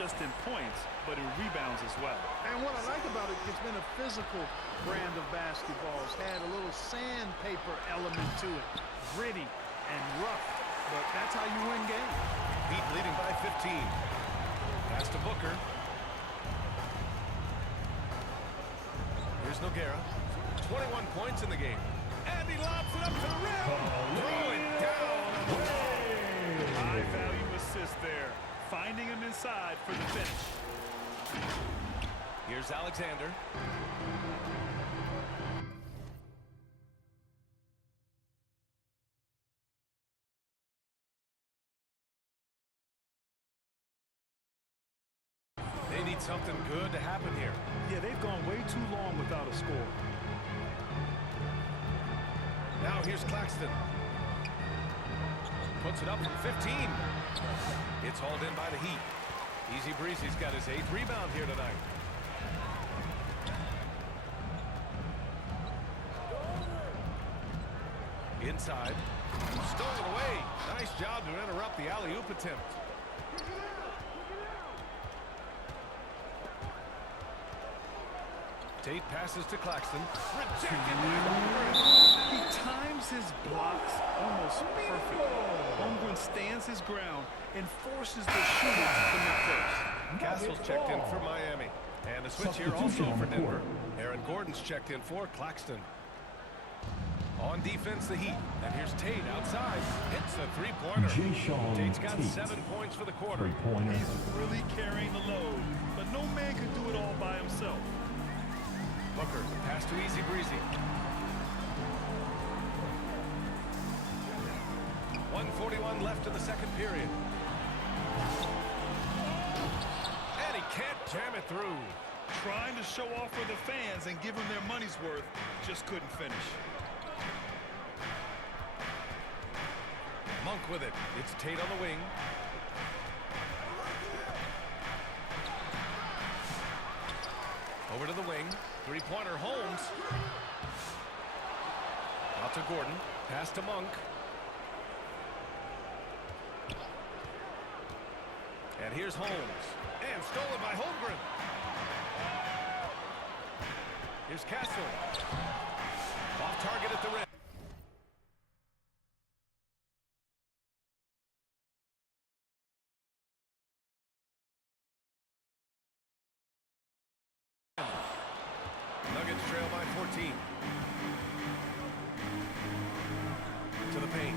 just in points, but in rebounds as well. And what I like about it, it's been a physical brand of basketball. It's had a little sandpaper element to it. Gritty and rough, but that's how you win games. Heat leading by 15. Pass to Booker. Here's Nogueira. 21 points in the game. And he lobs it up to the rim. Throw it down. High value assist there. Finding him inside for the finish. Here's Alexander. They need something good to happen here. Yeah, they've gone way too long without a score. Now here's Claxton. Puts it up from 15. It's hauled in by the Heat. Easy Breezy's got his 8th rebound here tonight. Inside. Stolen away. Nice job to interrupt the alley-oop attempt. Tate passes to Claxton. Rejected by Holmgren. He times his blocks almost perfect. Holmgren stands his ground and forces the shooter to commit first. Castle's checked in for Miami. And a switch here also for Denver. Aaron Gordon's checked in for Claxton. On defense, the Heat. And here's Tate outside. Hits a three-pointer. Tate's got 7 points for the quarter. He's really carrying the load, but no man can do it all by himself. Booker, pass to Easy Breezy. 1:41 left in the second period. And he can't jam it through. Trying to show off for the fans and give them their money's worth, just couldn't finish. Monk with it. It's Tate on the wing. Over to the wing. Three-pointer Holmes. Out to Gordon. Pass to Monk. And here's Holmes. And stolen by Holmgren. Here's Castle. Off target at the rim. Nuggets trail by 14. To the paint.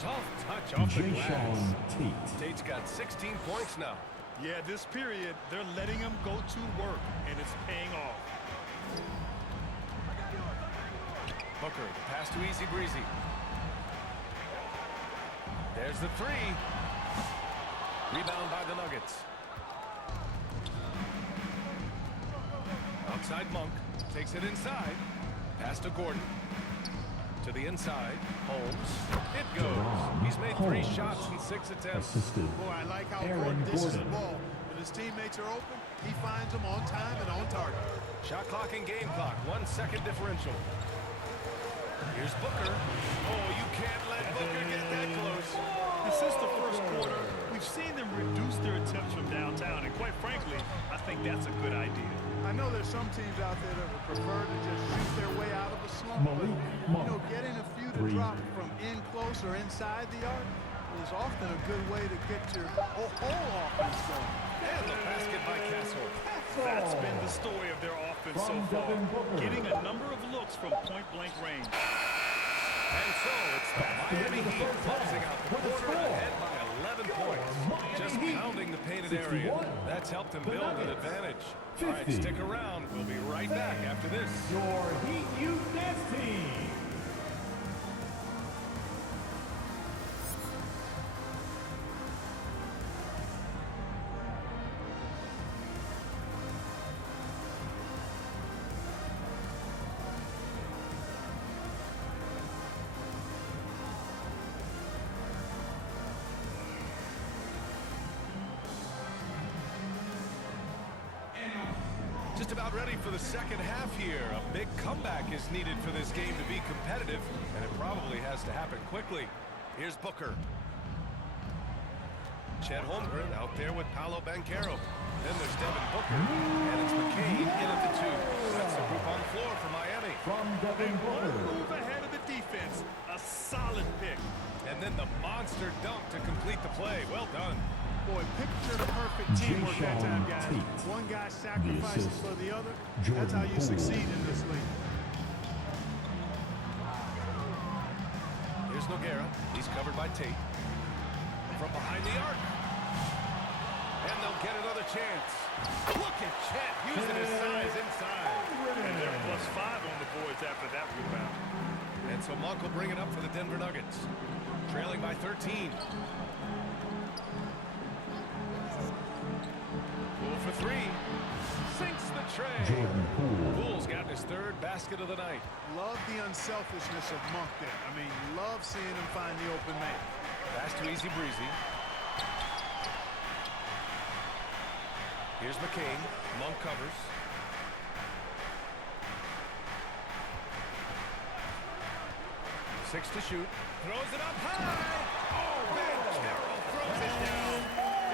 Soft touch off the glass. Tate's got 16 points now. Yeah, this period, they're letting him go to work, and it's paying off. Booker, pass to Easy Breezy. There's the three. Rebound by the Nuggets. Outside Monk. Takes it inside. Pass to Gordon. To the inside. Holmes. It goes. He's made 3 shots in 6 attempts. Boy, I like how Gordon dishes the ball. When his teammates are open, he finds them on time and on target. Shot clock and game clock. 1 second differential. Here's Booker. Oh, you can't let Booker get that close. And since the first quarter, we've seen them reduce their attempts from downtown, and quite frankly, I think that's a good idea. I know there's some teams out there that would prefer to just shoot their way out of a slump, but, you know, getting a few to drop from in close or inside the arc is often a good way to get your whole offense going. And the basket by Castle. That's been the story of their offense so far, getting a number of looks from point-blank range. And so it's the Miami Heat closing out the quarter ahead by 11 points. Just pounding the painted area. That's helped them build an advantage. All right, stick around. We'll be right back after this. Your Heat Youth Dance Team. Just about ready for the second half here. A big comeback is needed for this game to be competitive, and it probably has to happen quickly. Here's Booker. Chet Holmgren out there with Paolo Banchero. Then there's Devin Booker, and it's McCain in at the 2. That's the group on the floor for Miami. From Devin One Booker. move ahead of the defense. A solid pick. And then the monster dunk to complete the play. Well done. Boy, picture perfect teamwork that time, guys. Tate. One guy sacrifices assist. for the other. Jordan That's how you Poole. succeed in this league. Here's Nogueira. He's covered by Tate. From behind the arc. And they'll get another chance. Look at Chet using his size inside. And they're +5 on the boards after that rebound. And so Monk will bring it up for the Denver Nuggets. Trailing by 13. Poole for 3. Sinks the tray. Jordan Poole. Poole's gotten his 3rd basket of the night. Love the unselfishness of Monk there. I mean, love seeing him find the open man. Pass to Easy Breezy. Here's McCain. Monk covers. Six to shoot. Throws it up high. Oh, Banchero throws it down.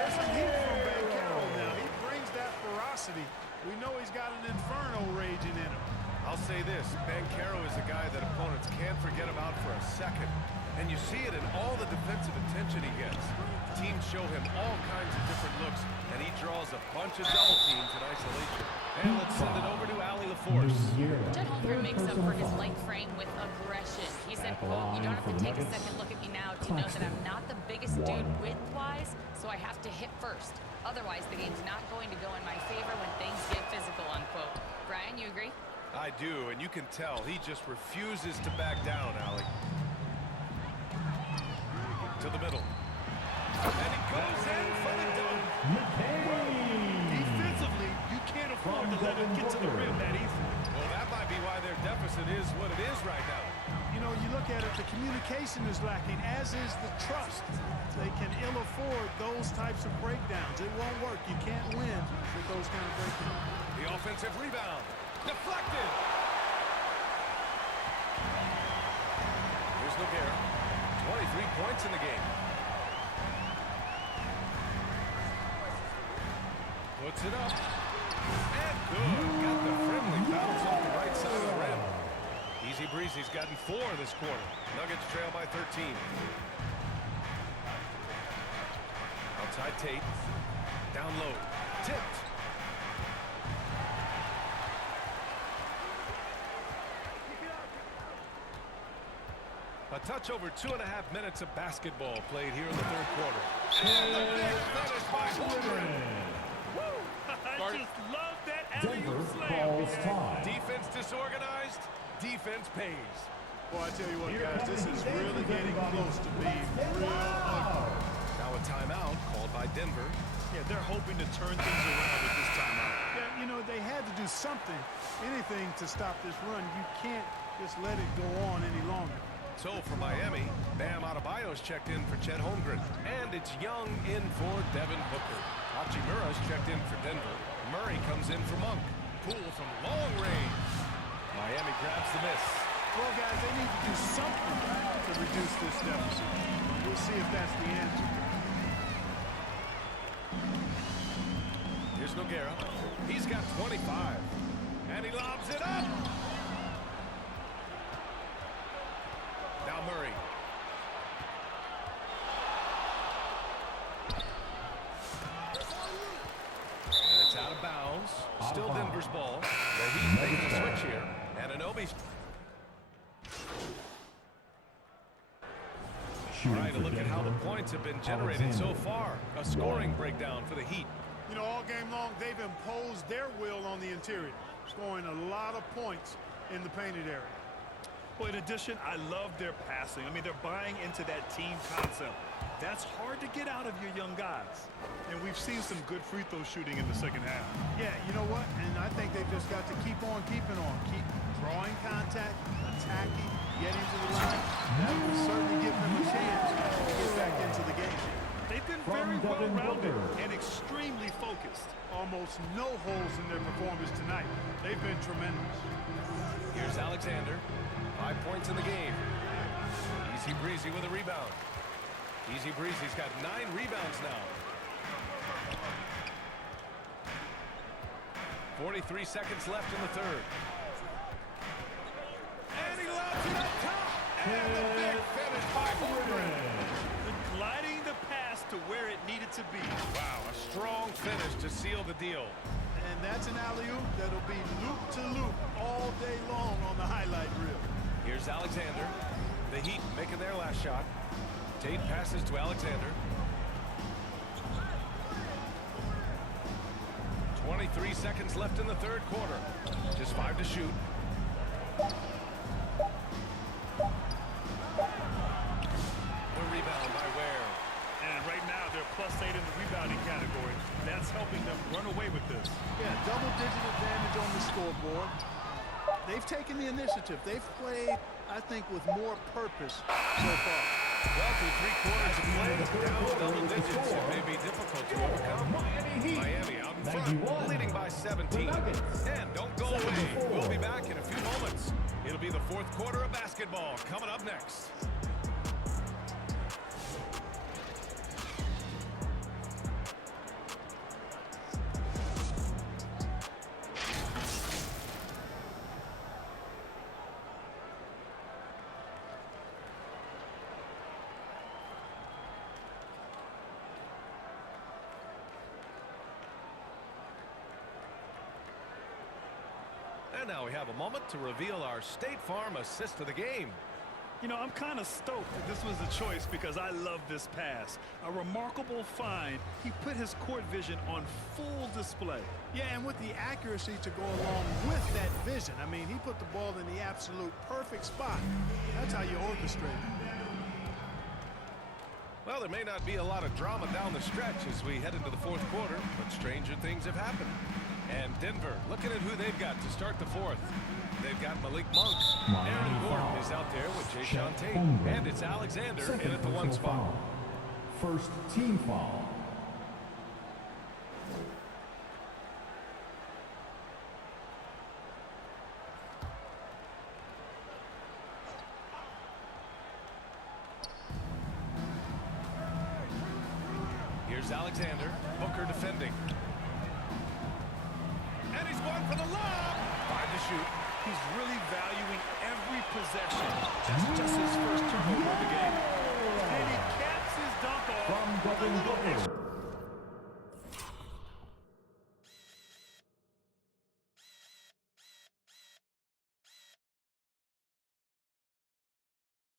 There's some heat from Banchero now. He brings that ferocity. We know he's got an inferno raging in him. I'll say this. Banchero is a guy that opponents can't forget about for a second. And you see it in all the defensive attention he gets. Teams show him all kinds of different looks, and he draws a bunch of double teams in isolation. And let's send it over to Allie LaForce. Chet Holmgren makes up for his light frame with aggression. He said, quote, "You don't have to take a second look at me now to know that I'm not the biggest dude width-wise, so I have to hit first. Otherwise, the game's not going to go in my favor when things get physical," unquote. Brian, you agree? I do, and you can tell he just refuses to back down, Allie. To the middle. And he goes in for the dunk. McCain. Defensively, you can't afford to let him get to the rim that easy. Well, that might be why their deficit is what it is right now. You know, you look at it, the communication is lacking, as is the trust. They can ill afford those types of breakdowns. It won't work. You can't win with those kind of breakdowns. The offensive rebound. Deflected. Here's Nogueira. 23 points in the game. Puts it up. And good. Got the friendly bounce off the right side of the rim. Easy Breezy's gotten 4 this quarter. Nuggets trail by 13. Outside Tate. Down low. Tipped. A touch over 2.5 minutes of basketball played here in the 3rd quarter. And the big finish by Holmgren. I just love that Denver alley-oop slam. calls time. Defense disorganized. Defense pays. Boy, I tell you what, guys, this is really getting close to being real ugly. Now a timeout called by Denver. Yeah, they're hoping to turn things around with this timeout. Yeah, you know, they had to do something, anything to stop this run. You can't just let it go on any longer. So for Miami, Bam Adebayo's checked in for Chet Holmgren. And it's Young in for Devin Booker. Hachimura's checked in for Denver. Murray comes in for Monk. Poole from long range. Miami grabs the miss. Well, guys, they need to do something to reduce this deficit. We'll see if that's the answer. Here's Nogueira. He's got 25. And he lobs it up. Now Murray. And it's out of bounds. Still Denver's ball. The Heat making a switch here. And Anunoby's trying to look at how the points have been generated so far. A scoring breakdown for the Heat. You know, all game long, they've imposed their will on the interior, scoring a lot of points in the painted area. Well, in addition, I love their passing. I mean, they're buying into that team concept. That's hard to get out of your young guys. And we've seen some good free throw shooting in the second half. Yeah, you know what? And I think they've just got to keep on keeping on. Keep drawing contact, attacking, getting to the line. That will certainly give them a chance to get back into the game. They've been From very Devin well-rounded Booker. and extremely focused. Almost no holes in their performance tonight. They've been tremendous. Here's Alexander. 5 points in the game. Easy Breezy with a rebound. Easy breeze. He's got 9 rebounds now. 43 seconds left in the third. And he lobs it up top. And the big finish by Gordon. Gliding the pass to where it needed to be. Wow, a strong finish to seal the deal. And that's an alley-oop that'll be loop-to-loop all day long on the highlight reel. Here's Alexander. The Heat making their last shot. Tate passes to Alexander. 23 seconds left in the third quarter. Just 5 to shoot. The rebound by Ware. And right now, they're +8 in the rebounding category. That's helping them run away with this. Yeah, double-digit advantage on the scoreboard. They've taken the initiative. They've played, I think, with more purpose so far. Well, through 3 quarters of play, down double digits. It may be difficult to overcome. Miami out in front, leading by 17. And don't go away. We'll be back in a few moments. It'll be the fourth quarter of basketball coming up next. And now we have a moment to reveal our State Farm assist of the game. You know, I'm kind of stoked that this was a choice because I love this pass. A remarkable find. He put his court vision on full display. Yeah, and with the accuracy to go along with that vision. I mean, he put the ball in the absolute perfect spot. That's how you orchestrate it. Well, there may not be a lot of drama down the stretch as we head into the fourth quarter, but stranger things have happened. And Denver, looking at who they've got to start the fourth. They've got Malik Monk. Aaron Gordon is out there with Jayshawn Tate. And it's Alexander in at the 1 spot. First team foul. Here's Alexander. Booker defending. And he's one for the lob. 5 to shoot. He's really valuing every possession. That's just his first turnover of the game. And he caps his dunk off From with a little Booker.